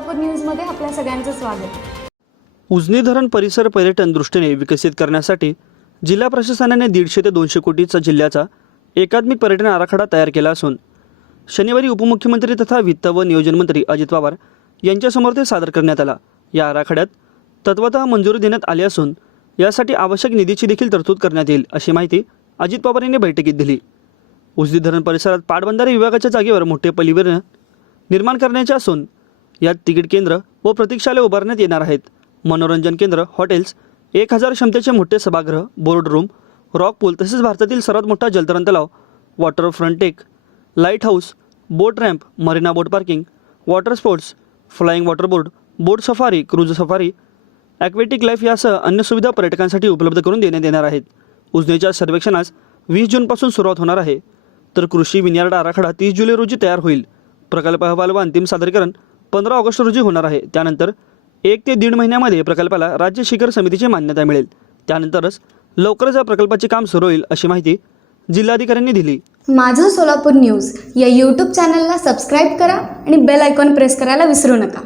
सोलापूर न्यूजमध्ये आपल्या सगळ्यांचं स्वागत। उजनी धरण परिसर पर्यटन दृष्टीने विकसित करण्यासाठी जिल्हा प्रशासनाने 150 ते 200 कोटीचा जिल्ह्याचा एकात्मिक पर्यटन आराखडा तयार केला असून शनिवारी उपमुख्यमंत्री तथा वित्त व नियोजन मंत्री अजित पवार यांच्यासमोर ते सादर करण्यात आला। या आराखड्यात तत्वतः मंजुरी देण्यात आली असून यासाठी आवश्यक निधीची देखील तरतूद करण्यात येईल अशी माहिती अजित पवार यांनी बैठकीत दिली। उजनी धरण परिसरात पाटबंधारे विभागाच्या जागेवर मोठे पलिवरण निर्माण करण्याचे असून यात तिकीट केंद्र व प्रतीक्षालय उभारण्यात येणार आहेत। मनोरंजन केंद्र, हॉटेल्स, 1000 क्षमतेचे मोठे सभागृह, बोर्ड रूम, रॉक पूल तसेच भारतातील सर्वात मोठा जलतरण तलाव, water front deck, light house, boat ramp, marina boat parking, water sports, flying water board, boat safari, cruise safari, aquatic life यासह अन्य सुविधा पर्यटकांसाठी उपलब्ध करून देण्यात येणार आहेत। उजनीच्या सर्वेक्षणास 20 जूनपासून सुरुवात होणार आहे, तर कृषी विनियार्ड आराखडा 30 जुलै रोजी तयार होईल। प्रकल्प अहवाल व अंतिम सादरीकरण 15 ऑगस्ट रोजी होणार आहे। त्यानंतर 1 ते 1.5 महिन्यामध्ये प्रकल्पाला राज्य शिखर समितीची मान्यता मिळेल। त्यानंतरच लवकरच या प्रकल्पाचे काम सुरू होईल अशी माहिती जिल्हाधिकाऱ्यांनी दिली। माझं सोलापूर न्यूज या यूट्यूब चॅनलला सबस्क्राईब करा आणि बेल आयकॉन प्रेस करायला विसरू नका।